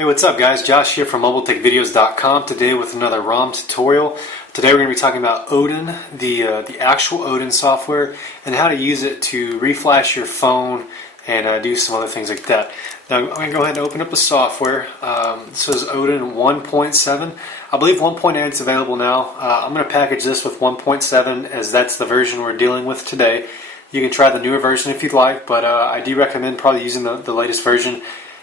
Hey, what's up guys? Josh here from MobileTechVideos.com today with another ROM tutorial. Today we're going to be talking about Odin, the actual Odin software, and how to use it to reflash your phone and do some other things like that. Now I'm going to go ahead and open up the software. This is Odin 1.7. I believe 1.8 is available now. I'm going to package this with 1.7 as that's the version we're dealing with today. You can try the newer version if you'd like, but I do recommend probably using the latest version,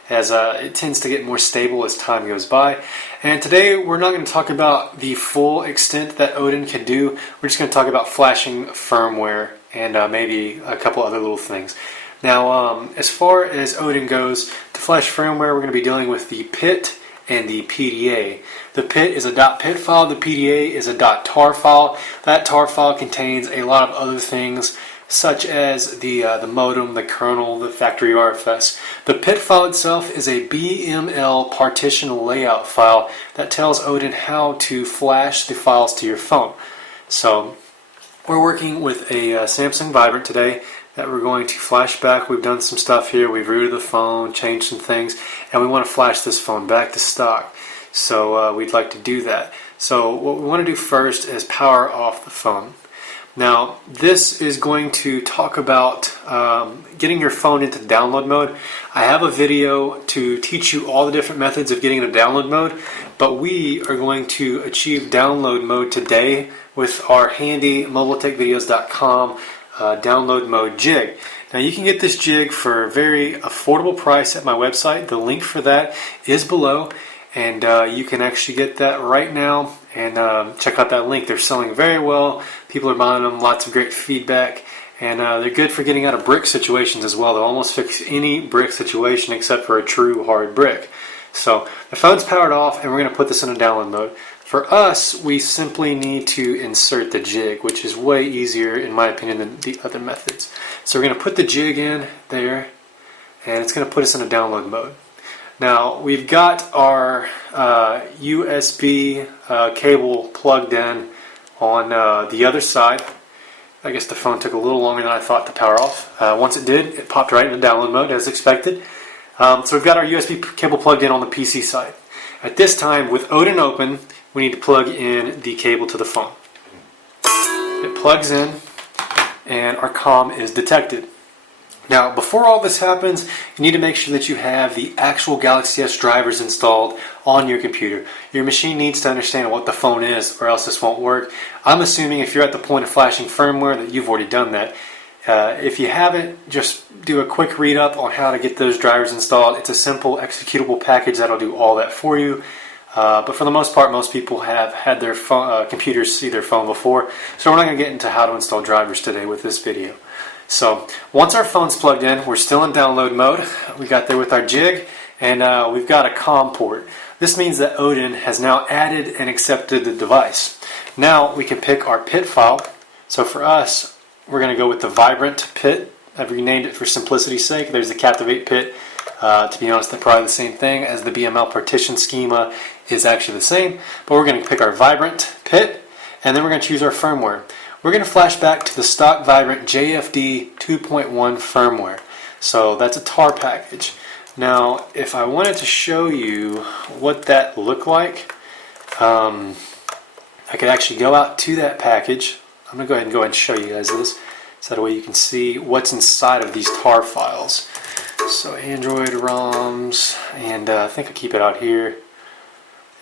as it tends to get more stable as time goes by. And today we're not going to talk about the full extent that Odin can do. We're just going to talk about flashing firmware and maybe a couple other little things. Now, as far as Odin goes, to flash firmware, we're going to be dealing with the PIT and the PDA. The PIT is a .pit file, the PDA is a .tar file. That tar file contains a lot of other things, such as the modem, the kernel, the factory RFS. The PIT file itself is a BML partition layout file that tells Odin how to flash the files to your phone. So we're working with a Samsung Vibrant today that we're going to flash back. We've done some stuff here. We've rooted the phone, changed some things, and we want to flash this phone back to stock. So we'd like to do that. So what we want to do first is power off the phone. Now, this is going to talk about getting your phone into download mode. I have a video to teach you all the different methods of getting into download mode, but we are going to achieve download mode today with our handy MobileTechVideos.com download mode jig. Now, you can get this jig for a very affordable price at my website. The link for that is below, and you can actually get that right now. And check out that link. They're selling very well. People are buying them. Lots of great feedback. And they're good for getting out of brick situations as well. They'll almost fix any brick situation except for a true hard brick. So the phone's powered off, and we're going to put this in a download mode. For us, we simply need to insert the jig, which is way easier, in my opinion, than the other methods. So we're going to put the jig in there, and it's going to put us in a download mode. Now, we've got our USB cable plugged in on the other side. I guess the phone took a little longer than I thought to power off. Once it did, it popped right into download mode as expected. So we've got our USB cable plugged in on the PC side. At this time, with Odin open, we need to plug in the cable to the phone. It plugs in, and our comm is detected. Now, before all this happens, you need to make sure that you have the actual Galaxy S drivers installed on your computer. Your machine needs to understand what the phone is, or else this won't work. I'm assuming if you're at the point of flashing firmware that you've already done that. If you haven't, just do a quick read up on how to get those drivers installed. It's a simple executable package that'll do all that for you. But for the most part, most people have had their computers see their phone before, so we're not going to get into how to install drivers today with this video. So once our phone's plugged in, we're still in download mode. We got there with our jig, and we've got a COM port. This means that Odin has now added and accepted the device. Now we can pick our PIT file. So for us, we're going to go with the Vibrant PIT. I've renamed it for simplicity's sake. There's the Captivate PIT. To be honest, they're probably the same thing, as the BML partition schema is actually the same. But we're going to pick our Vibrant PIT, and then we're going to choose our firmware. We're going to flash back to the stock Vibrant JFD 2.1 firmware. So that's a tar package. Now, if I wanted to show you what that looked like, I could actually go out to that package. I'm going to go ahead and show you guys this, so that way you can see what's inside of these tar files. So Android ROMs, and I think I keep it out here.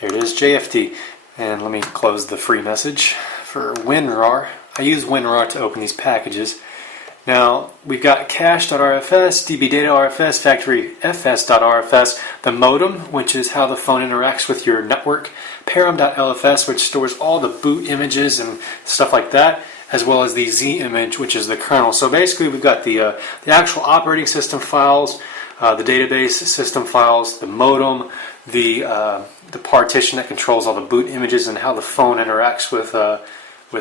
There it is, JFD. And let me close the free message for WinRAR. I use WinRAR to open these packages. Now, we've got cache.rfs, dbdata.rfs, factoryfs.rfs, the modem, which is how the phone interacts with your network, param.lfs, which stores all the boot images and stuff like that, as well as the Z image, which is the kernel. So basically, we've got the actual operating system files, the database system files, the modem, the partition that controls all the boot images and how the phone interacts with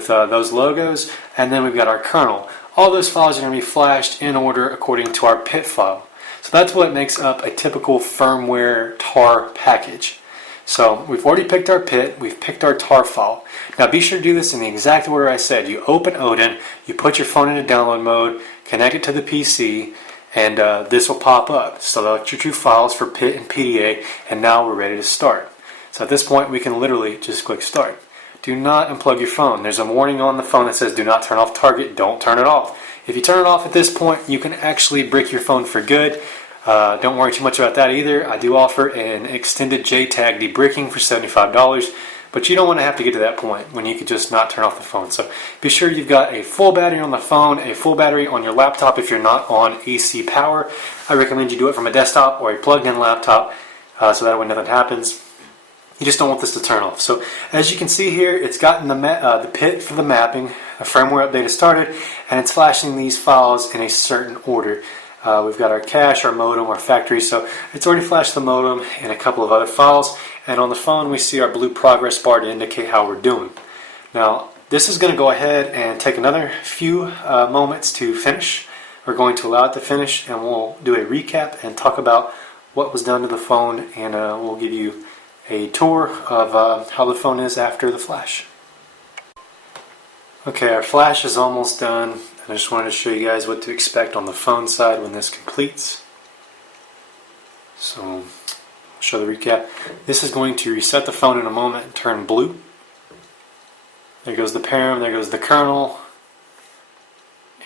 those logos, and then we've got our kernel. All those files are going to be flashed in order according to our PIT file. So that's what makes up a typical firmware tar package. So we've already picked our PIT, we've picked our tar file. Now be sure to do this in the exact order I said. You open Odin, you put your phone into download mode, connect it to the PC, and this will pop up. Select your two files for PIT and PDA, and now we're ready to start. So at this point we can literally just click start. Do not unplug your phone. There's a warning on the phone that says do not turn off target. Don't turn it off. If you turn it off at this point, you can actually brick your phone for good. Don't worry too much about that either. I do offer an extended JTAG debricking for $75, but you don't want to have to get to that point when you could just not turn off the phone. So be sure you've got a full battery on the phone, a full battery on your laptop if you're not on AC power. I recommend you do it from a desktop or a plugged-in laptop so that way nothing happens. You just don't want this to turn off. So as you can see here, it's gotten the PIT for the mapping. A firmware update has started, and it's flashing these files in a certain order. We've got our cache, our modem, our factory, so it's already flashed the modem and a couple of other files. And on the phone, we see our blue progress bar to indicate how we're doing. Now, this is going to go ahead and take another few moments to finish. We're going to allow it to finish, and we'll do a recap and talk about what was done to the phone, and we'll give you a tour of how the phone is after the flash. Okay, our flash is almost done, and I just wanted to show you guys what to expect on the phone side when this completes. So, I'll show the recap. This is going to reset the phone in a moment and turn blue. There goes the param, there goes the kernel,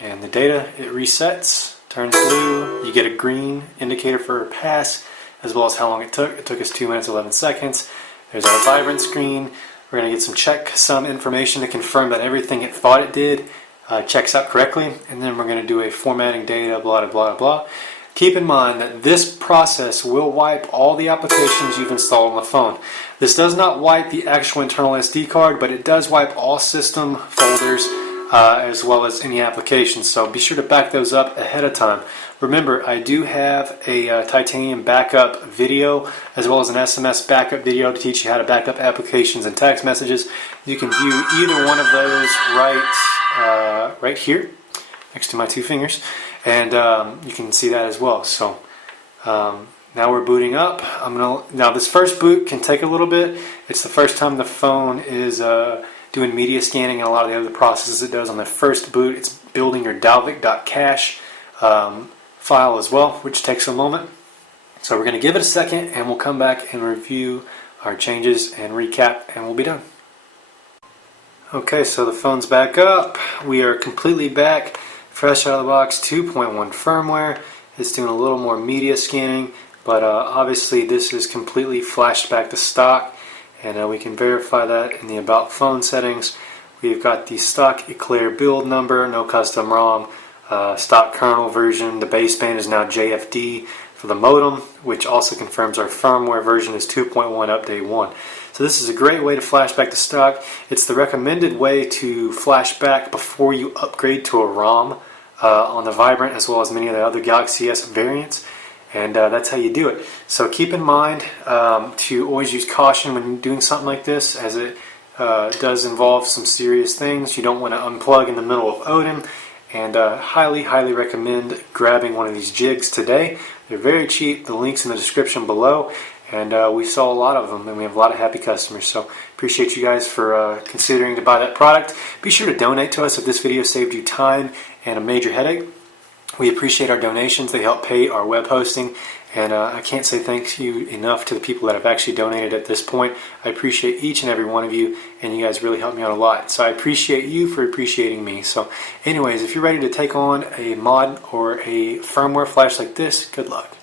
and the data. It resets, turns blue. You get a green indicator for a pass, as well as how long it took. It took us 2 minutes 11 seconds. There's our vibrant screen. We're going to get some information to confirm that everything it thought it did checks out correctly, and then we're going to do a formatting data, blah, blah, blah, blah. Keep in mind that this process will wipe all the applications you've installed on the phone. This does not wipe the actual internal SD card, but it does wipe all system folders as well as any applications. So be sure to back those up ahead of time. Remember, I do have a titanium backup video as well as an SMS backup video to teach you how to back up applications and text messages. You can view either one of those right here next to my two fingers, and you can see that as well. So now we're booting up. Now this first boot can take a little bit. It's the first time the phone is doing media scanning and a lot of the other processes it does on the first boot. It's building your dalvik.cache file as well, which takes a moment. So we're going to give it a second, and we'll come back and review our changes and recap, and we'll be done. Okay, so the phone's back up. We are completely back, fresh out of the box, 2.1 firmware. It's doing a little more media scanning, but obviously this is completely flashed back to stock, and we can verify that in the About Phone settings. We've got the stock Eclair build number, no custom ROM, stock kernel version. The baseband is now JFD for the modem, which also confirms our firmware version is 2.1 update 1. So this is a great way to flash back to stock. It's the recommended way to flash back before you upgrade to a ROM on the Vibrant as well as many of the other Galaxy S variants, and that's how you do it. So keep in mind to always use caution when doing something like this, as it does involve some serious things. You don't want to unplug in the middle of Odin, and highly recommend grabbing one of these jigs today. They're very cheap. The link's in the description below, and we saw a lot of them, and we have a lot of happy customers. So appreciate you guys for considering to buy that product. Be sure to donate to us if this video saved you time and a major headache. We appreciate our donations. They help pay our web hosting, and I can't say thank you enough to the people that have actually donated at this point. I appreciate each and every one of you, and you guys really help me out a lot. So I appreciate you for appreciating me. So anyways, if you're ready to take on a mod or a firmware flash like this, good luck.